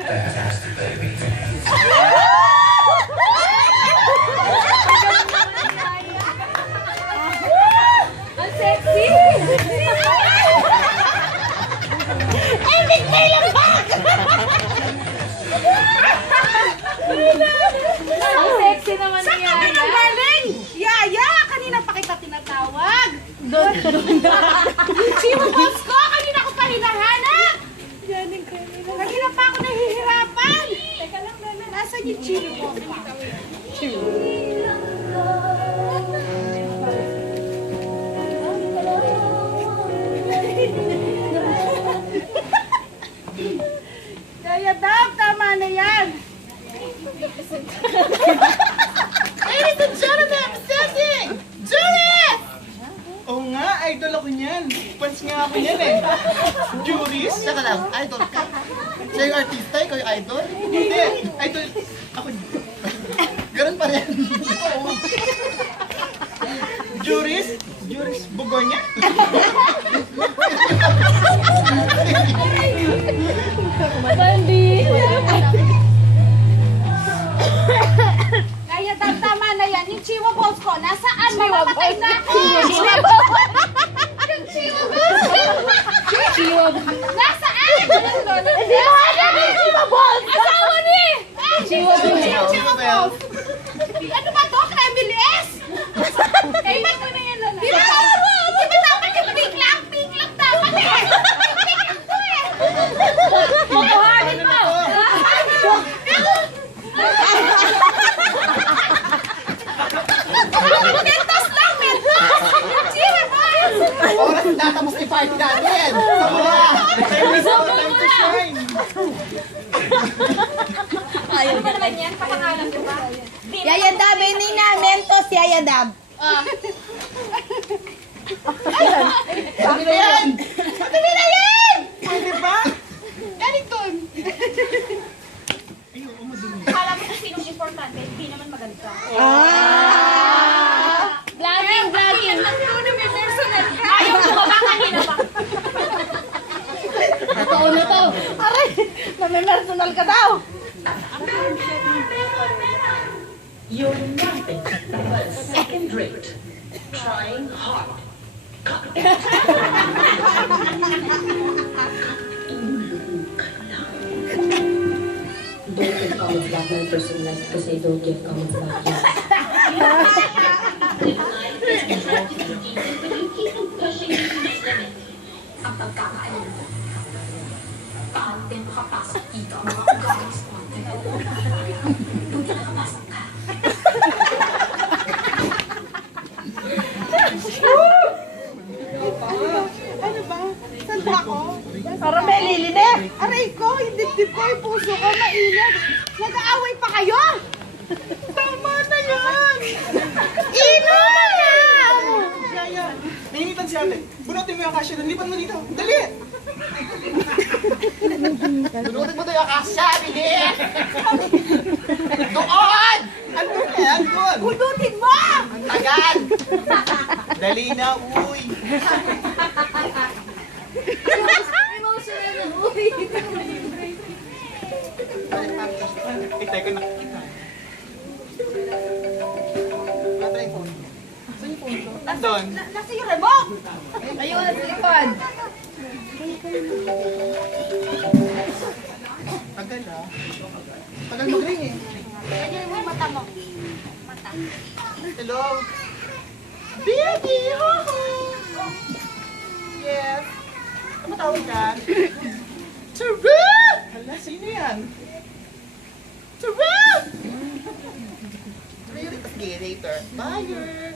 Fantastic, baby. Ang sexy! Ang sexy naman Saan ni ka Yaya. galing? Yaya, kanina pa kita tinatawag. Chivo boss ko, kanina ko pa hinahanap. Kanina pa ako nahihirapan. Teka lang, Nana. Nasaan yung Chivo boss ko? Yaya, tama na yan. Ladies and gentlemen, presenting Juris! Oo nga, idol ako niyan. Fans nga ako niyan eh. Juris? Saka lang, idol ka. Siya yung artista, ikaw yung idol? Hindi, idol. Ako. Ganun pa rin. Oo. Juris? Juris Bugonya? Bandi! Kaya tama na yan. Yung Chiwa Balls ko, nasaan? Mamamatay na ako! Yung Chiwa Balls ko! Nasaan? Hindi mo hanap yung Chiwa Balls! Asawa ni! Chiwa Balls. Chiwa Balls! Ano ba to? Kremil S? Kailan mo na yan, Lola? Di ba dapat yung pink lang? Pink lang dapat eh! Pink lang to eh! Makuhanin mo! Mentos lang! Mentos! Yung Chiwa Balls! Oras na tapos i-party natin! Samula! Time to shine! Ano ba naman yan? Papangalan ko ba? Yaya Dab, hindi na. Mentos, Yaya Dab. Sabi na yan! Madali na yan! Pwede ba? Ganitun! Ayoko madumi. Alam mo kung sinong importante, hindi naman maganda. Vlogging, vlogging. Ano may personal ka? Ayaw ko ba kanina ba? Totoo na to. Aray, nami-personal ka daw. You're nothing but second rate. Trying hard. Don't give comments about my personal life because I don't give comments about yours. When you keep on pushing this limit, ang pagkakaano mo, paano din makapasok dito ang mga ugaling sponsor ko? Buti nakapasok ka. Ano ba? Saan ba ako? Para may lilinip. Aray ko, yung dibdib ko, yung puso ko, mainit. Nag-aaway pa kayo? Tama na yan! Inom na! Yaya, nainitan si ate. Bunutin mo yung akasya doon. Lipat mo dito. Dali! Bunutin mo doon yung akasya, bilis! Doon! Andun eh, andun! Hudutin mo! Ang tagal! Dali na, uy! Emotional na, uy. Itay ko nakikita. Nasa yung phone ko. Saan yung phone ko? Andun. Nasa yung remote! Ayun, sa likod. Tagal ah. Tagal mag-ring eh. Ganyan mo yung mata mo. Hello? Baby! Yes? Ano tawag ka? Tara! Hala, sino yan? Tara! Really? Okay, later. Buyer!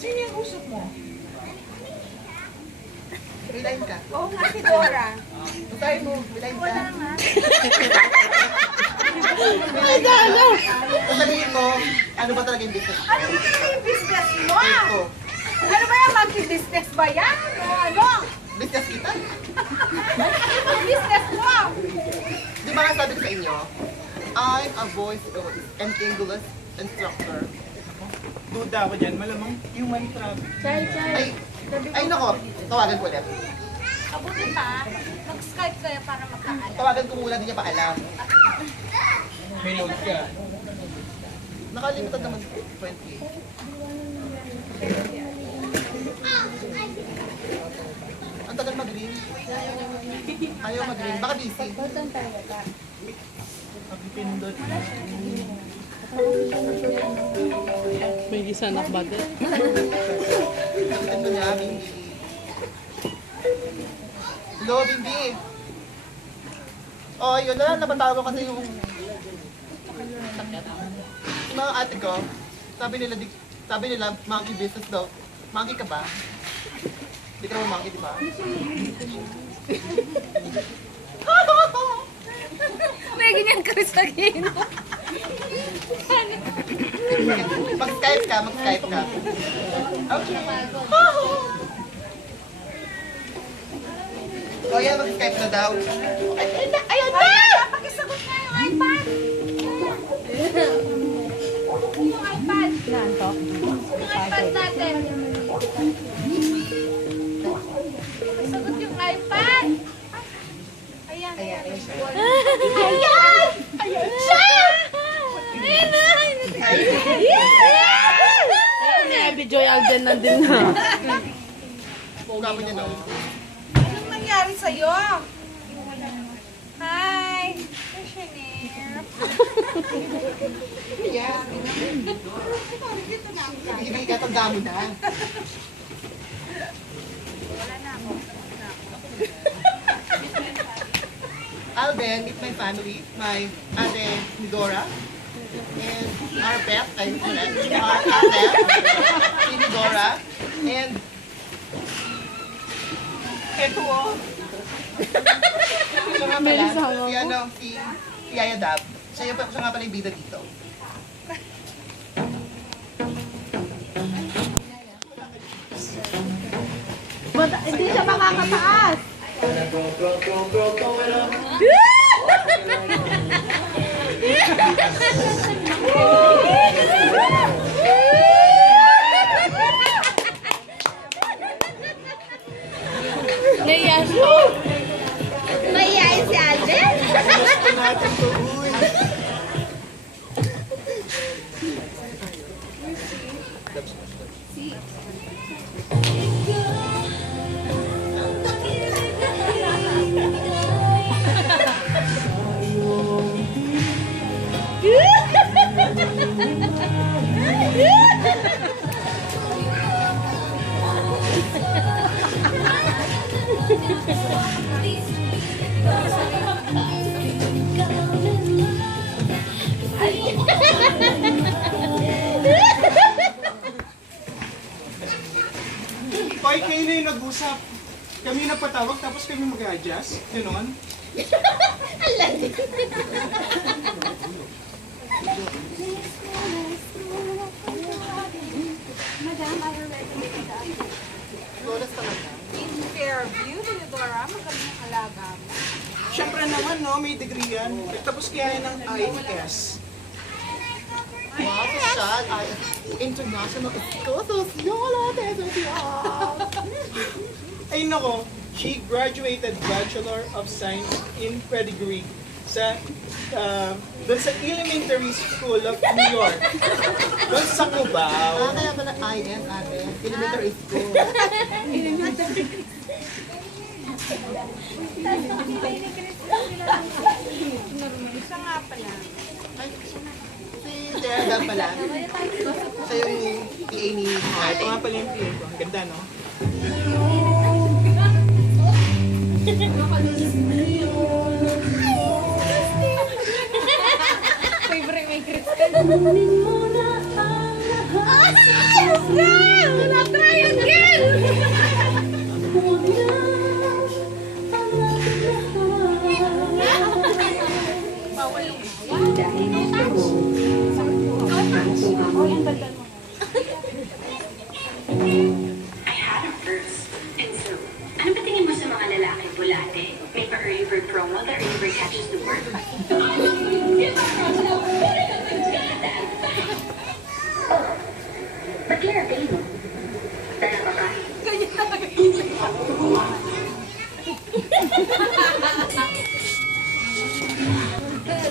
Sino yung usap mo? Reline ka. Oo nga, si Dora. Tayo mo, reline ka. Ay, gano. Sabihin mo, ano ba talaga yung business? Ano ba yung business mo? Ito. Ano ba yan? Mag-business ba yan? O ano? Business kita? Ano business mo? Di ba nga sabi ko sa inyo, I'm a voice and English instructor. Duda ako dyan, malamang human traffic. Ay nako, tawagan ko ulit. Kabuti pa, mag-Skype kayo para magkaalam. Tawagan ko muna, di niya pa alam. May load ka. Nakalimutan naman 20. Ang tagal mag-green. Ayaw mag-green. Baka busy. Pagpindot. May isa na bagat. Pagpindot mo niya, Bindi. Hello, Bindi. Oh, yun na. Napatawa kasi yung mga ate ko. Sabi nila, monkey business daw. Monkey ka ba? Hindi ka naman monkey, di ba? May ganyan ka sa akin. Mag-Skype ka. Okay. Oh, yan, mag-Skype na daw. Ayun na! Pakisagot nga yung iPad. Yung iPad. Nanto. Yung iPad natin. Pakisagot yung iPad. Ayan. Ayan! Siya! May Abby Joy Alden nandun na. Pugapin niya daw. Anong nangyari sa'yo? Hi! Questionnaire. Yan. Hindi ka, tanda mo na. I'll then meet my family, my ate Nidora, and our pet, our ate, si Nidora, and eto oh. Siya nga pala, si Yaya Dab. Siya nga pala yung bida dito. Hindi siya makakataas. Mayayain si Alden. Natin to, uy. Hoy, kayo na yung nag-usap. Kami na patawag, tapos kami mag-adjust. Ganon. Lolas talaga. In Fairview, Dinidora, magaling ang alaga mo. Siyempre naman, no, may degree yan. Tapos kaya yan ng IES. Wow, social. International School Ay nako, she graduated Bachelor of Science in Pedigree sa doon sa Elementary School of New York. Doon sa Cubao. Kaya pala IN ate. Elementary School. Isa nga pala. Ay, si Terra pala. Siya yung PA ni ate. Ito nga pala yung PA ko. Ang ganda, no? Favorite may Kristen. Try again! I had a first. And so, ano ba tingin mo sa mga lalaki bulate? May pa-early bird promo, the early bird catches the worm.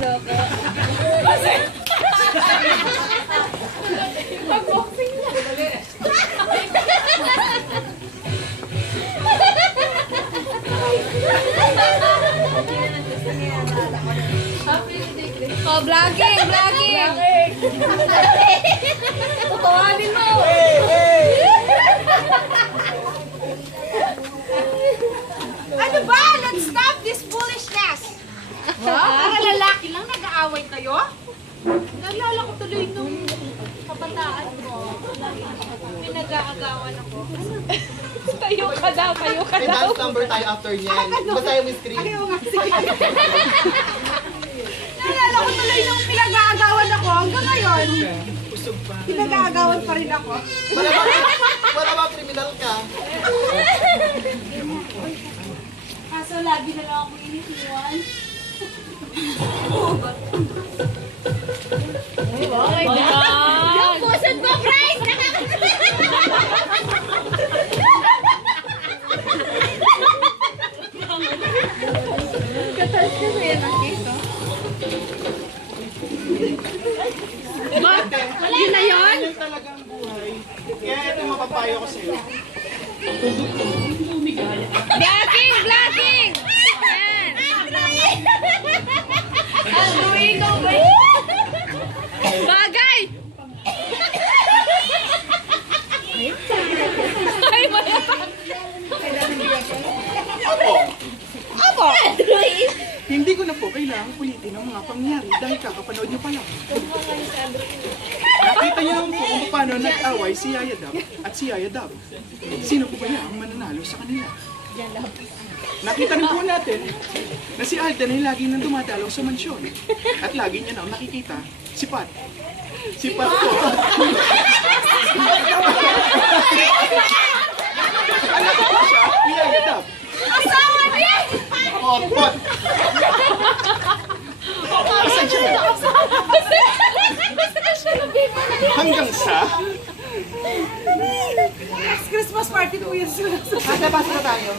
Loko. Oh, vlogging! Vlogging! Tutuhanin mo! Ano ba? Let's stop this foolishness! Para lalaki lang nag-aaway kayo? Naalala ko tuloy nung kabataan ko. Pinag-aagawan ako. Tayo ka daw, tayo ka May daw. dance number tayo after niyan. Ba tayo may screen? Ayaw nga, sige. Naalala ko tuloy nung pinag-aagawan ako hanggang ngayon. Usog pa. Pinag-aagawan pa rin ako. Wala ba criminal ka? Kaso lagi na lang ako iniiwan. Yung pusod mo, Bryce! Katas kasi yan ang kito. Yun na yun? Yan talagang buhay. Kaya ito mapapayo ko sa'yo. Vlogging! Vlogging! Yan! Ang drawing ko ba? Bagay! Ay, mayapak! Hindi ko na po kailangang pulitin ang mga pangyayari dahil kakapanood niyo pa lang. Nakita niyo naman po kung paano nag-away si Yaya Dab at si Yaya Dab. Sino po kaya ang mananalo sa kanila? Nakita rin po natin na si Alden ay lagi nang dumadalaw sa mansyon. At lagi niya nang nakikita si Pat. Si Pat po. Alam ko po siya ni Yaya Dab. Asawa niya! Pot, pot. Asan siya? Hanggang sa... Next Christmas party po yun. Basta na tayo.